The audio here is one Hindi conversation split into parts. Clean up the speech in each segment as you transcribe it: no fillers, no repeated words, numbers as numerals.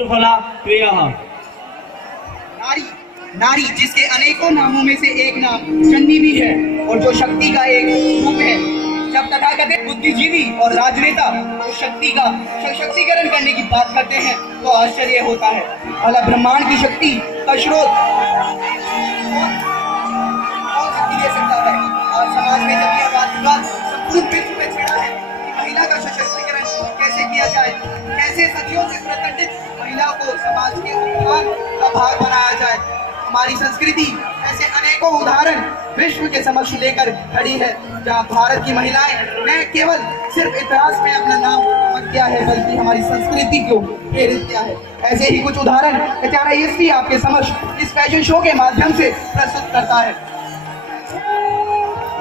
फला क्रिया। नारी नारी जिसके अनेकों नामों में से एक नाम चंडी भी है और जो शक्ति का एक रूप है। जब तथाकथित बुद्धिजीवी और राजनेता तो शक्ति का सशक्तिकरण करने की बात करते हैं तो आश्चर्य होता है। भला ब्रह्मांड की शक्ति का स्रोत कौन शक्ति दे सकता है? आज समाज में जब यह वाद संपूर्ण विश्व में छिड़ा है कि महिला का सशक्तिकरण कैसे किया जाए, कैसे सदियों से प्रकटित महिला को समाज के उत्थान का भाग बनाया जाए। हमारी संस्कृति ऐसे अनेकों उदाहरण विश्व के समक्ष लेकर खड़ी है जहां भारत की महिलाएं न केवल सिर्फ इतिहास में अपना नाम अमर किया है बल्कि हमारी संस्कृति को प्रेरित किया है। ऐसे ही कुछ उदाहरण HRISP आपके समक्ष इस फैशन शो के माध्यम से प्रस्तुत करता है।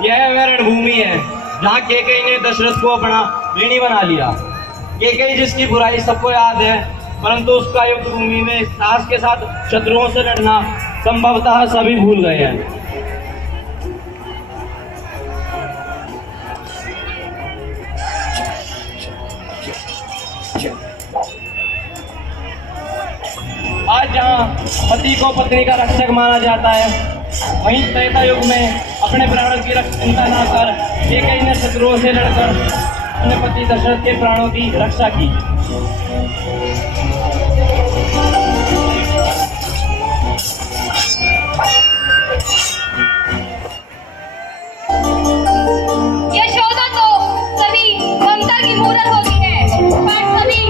यह वह रणभूमि है जहाँ केकई ने दशरथ को अपना ऋणी बना लिया। केकई जिसकी बुराई सबको याद है, परंतु उसका युद्ध भूमि में साहस के साथ शत्रुओं से लड़ना संभवतः सभी भूल गए हैं। आज जहाँ पति को पत्नी का रक्षक माना जाता है, वहीं त्रेता युग में अपने प्राणों की चिंता न कर केकई ने शत्रुओं से लड़कर अपने पति दशरथ के प्राणों की रक्षा की। यशोदा तो सभी ममता की मूरत होती है, पर सभी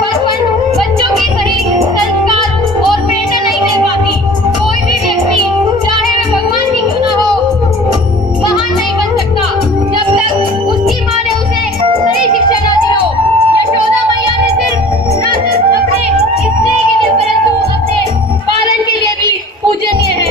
बचपन बच्चों के सही संस्कार और प्रेरणा नहीं दे पाती। कोई भी व्यक्ति चाहे वह भगवान ही क्यों ना हो, महान नहीं बन सकता जब तक उसकी माँ ने उसे सही शिक्षा ना दी हो। यशोदा मैया ने न सिर्फ अपने स्नेह के लिए परंतु अपने पालन के लिए भी पूजनीय है।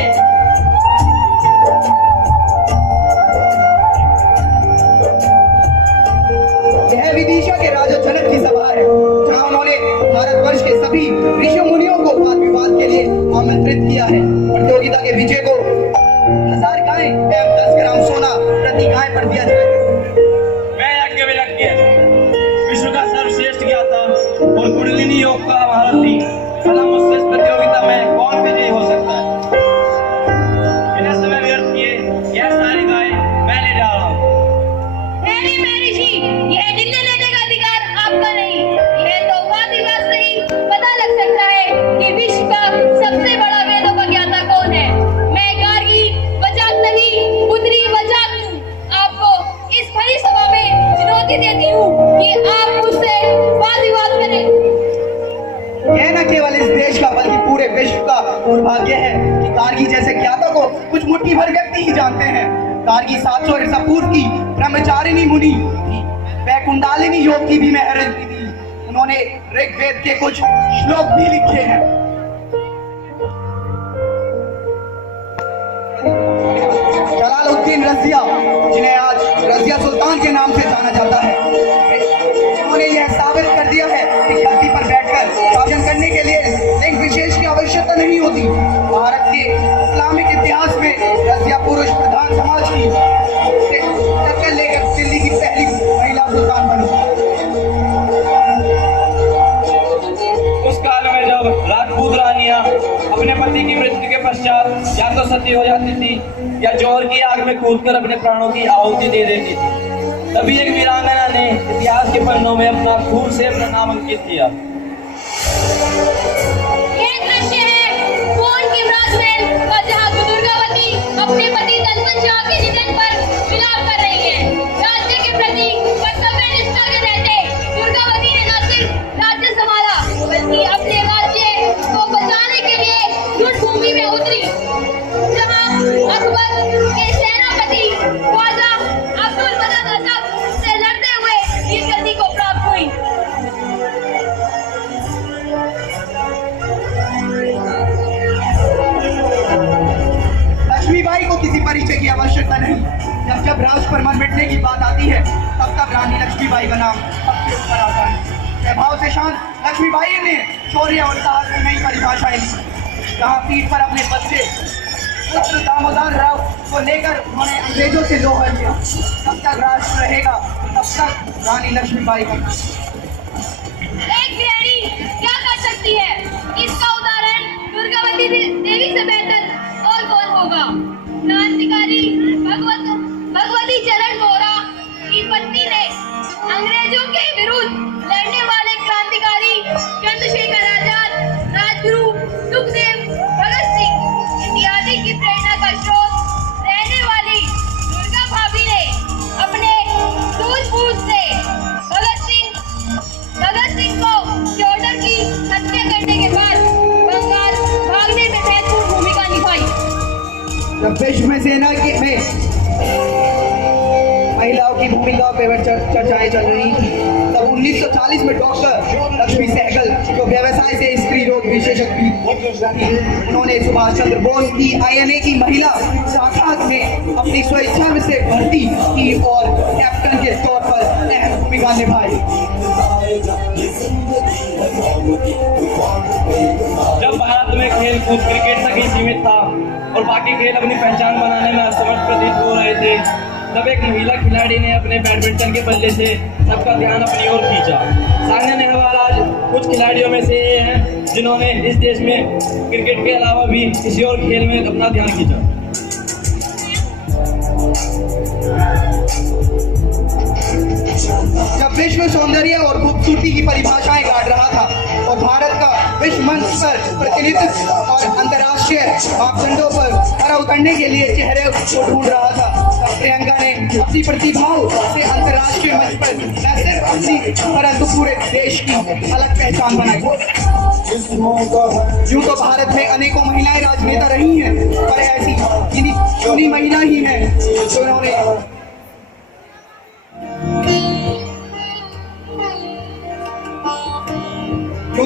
यह विदिशा के राजा जनक की सभा है जहां उन्होंने भारतवर्ष के सभी ऋषि मुनियों को वाद विवाद के लिए आमंत्रित किया है। प्रतियोगिता के विजय को 1000 गाय एवं 10 ग्राम सोना प्रति गाय पर दिया जाए। मैं याज्ञवल्क्य विश्व का सर्वश्रेष्ठ ज्ञाता और कुंडलिनी योग का महारथी, भला मुझसे इस प्रतियोगिता में कौन विजयी हो सकता है? बिना समय व्यर्थ किए यह सारी गाय मैं ले जा रहा हूँ। ऋषि, यह निर्णय लेने का अधिकार आपका नहीं। यह तो वाद विवाद से ही पता लग सकता है कि विश्व का सबसे बड़ा वेदों का ज्ञाता कौन है। मैं गार्गी वजातगी पुत्री वजातु आपको इस भरी सभा में चुनौती देती हूँ कि आप मुझसे वाद विवाद करें। यह न केवल इस देश का बल्कि पूरे विश्व का दुर्भाग्य है कि गार्गी जैसे ज्ञाता को कुछ मुट्ठी भर व्यक्ति ही जानते हैं। गार्गी 700 ईसा पूर्व की ब्रह्मचारिणी मुनि थी। वह कुंडालिनी योग की भी महर्षि थी। उन्होंने ऋग्वेद के कुछ श्लोक भी लिखे हैं। जलालुद्दीन रज़िया, जिन्हें आज रज़िया सुल्तान के नाम से जाना जाता है, उन्होंने यह साबित कर दिया है कि धरती पर बैठकर शासन करने के लिए लिंग विशेष की आवश्यकता नहीं होती। भारत के इस्लामिक इतिहास में रज़िया पुरुष प्रधान समाज की टक्कर लेकर दिल्ली की पहली महिला सुल्तान बनी। उस काल में जब राजपूत रानियां अपने पति की मृत्यु के पश्चात या तो सती हो जाती थी या जौहर की आग में कूदकर अपने प्राणों की आहुति दे देती थी, तभी एक वीरांगना ने इतिहास के पन्नों में अपना खून से अपना नाम अंकित किया। यह दृश्य है कौन के राजमहल का, जहाँ दुर्गावती अपने पति दलपत शाह के निधन पर विलाप कर रही है। राज्य के प्रति कर्तव्य निष्ठा के रहते दुर्गावती ने न सिर्फ राज्य संभाला बल्कि अपने राज्य को बचाने के लिए युद्ध भूमि में उतरी, जहाँ अकबर के सेनापति ख्वाजा अब्दुल मदद अतब से लड़ते हुए वीरगति को प्राप्त हुई। लक्ष्मीबाई को किसी परिचय की आवश्यकता नहीं। जब राज पर मन मिटने की बात आती है तब रानी लक्ष्मीबाई का नाम सबसे ऊपर आता है। स्वभाव से शांत लक्ष्मीबाई ने शौर्य और साहस की नई परिभाषाएं ली। जहाँ पीठ पर अपने बच्चे पुत्र दामोदर राव को लेकर उन्होंने अंग्रेजों से लोहा लिया। तब तक राष्ट्र रहेगा तब तक रानी लक्ष्मीबाई का। एक गृहिणी क्या कर सकती जब विश्व में सेना में महिलाओं की भूमिका पर चर्चाएं चल रही थी, तब 1940 में डॉक्टर लक्ष्मी सहगल, जो व्यवसाय से स्त्री रोग विशेषज्ञ थी, उन्होंने सुभाष चंद्र बोस की INA की महिला शाखा में अपनी स्वेच्छा से भर्ती की और कैप्टन के तौर पर अहम भूमिका निभाई। जब भारत में खेल कूद क्रिकेट तक ही सीमित था और बाकी खेल अपनी पहचान बनाने में असमर्थ प्रतीत हो रहे थे, तब एक महिला खिलाड़ी ने अपने बैडमिंटन के बल्ले से सबका ध्यान अपनी ओर खींचा। सानिया नेहवाल आज कुछ खिलाड़ियों में से ये हैं जिन्होंने इस देश में क्रिकेट के अलावा भी किसी और खेल में अपना ध्यान खींचा। जब विश्व सौंदर्य और खूबसूरती की परिभाषाएं गाड़ रहा था और भारत का विश्व मंच पर प्रतिनिधित्व और अंतर्राष्ट्रीय मापदंडों पर खरा उतरने के लिए चेहरे को ढूंढ रहा था, तब प्रियंका ने अपनी प्रतिभाओं से अंतर्राष्ट्रीय मंच पर न सिर्फ अपनी परंतु पूरे देश की अलग पहचान बनाई। यूं तो भारत में अनेकों महिलाएं राजनेता रही हैं, पर ऐसी चुनी महिला ही है जो इन्होंने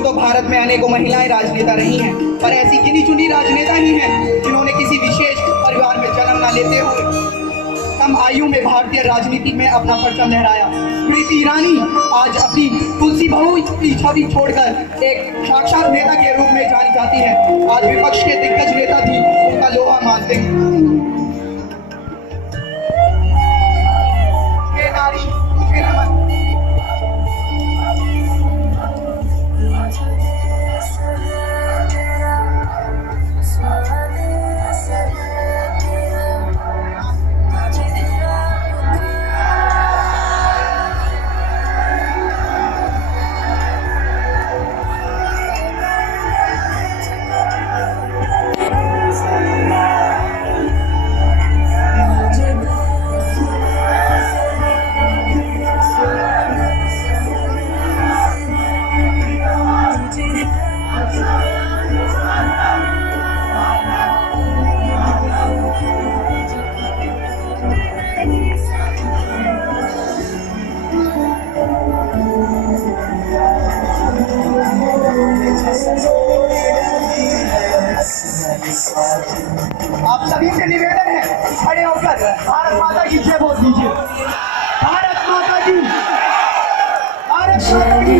तो भारत में अनेकों महिलाएं राजनेता रही हैं, पर ऐसी गिनी चुनी राजनेता ही हैं जिन्होंने किसी विशेष परिवार में जन्म न लेते हुए कम आयु में भारतीय राजनीति में अपना परचम लहराया। स्मृति ईरानी आज अपनी तुलसी बहू की छवि छोड़कर एक साक्षात नेता के रूप में जानी जाती है। आज विपक्ष के दिग्गज नेता भी उनका लोहा मानते हैं। नारी तुझे नमन। आप सभी से निवेदन है, खड़े होकर भारत माता की जय बोल दीजिए। भारत माता की, भारत माता की।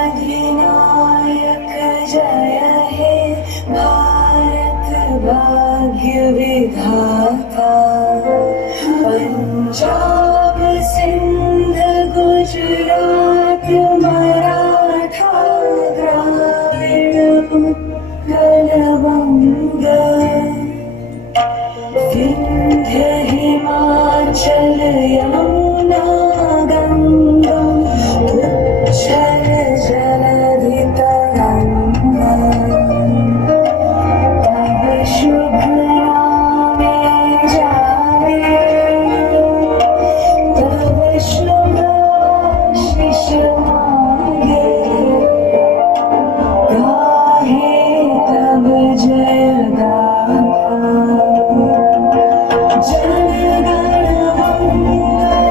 अधिनायक जय हे भारत भाग्य विधाता। पंजाब सिंध गुजरात मराठा द्राविड़ उत्कल वंग विंध्य हिमाचल यमुना गंगा उच्छल जलधि तरंगा। तब शुभ नामे जागे, तब शुभ आशीष मांगे। गाहे तब जय गाथा, जन गण मंगलदायक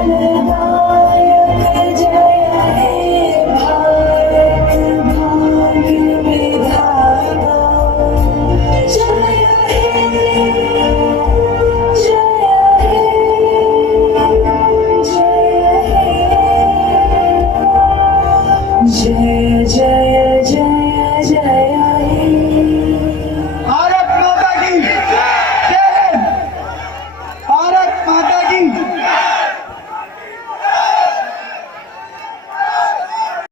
जय हे भारत भाग्य विधाता। जय हे, जय हे, जय हे। जय जय जय जय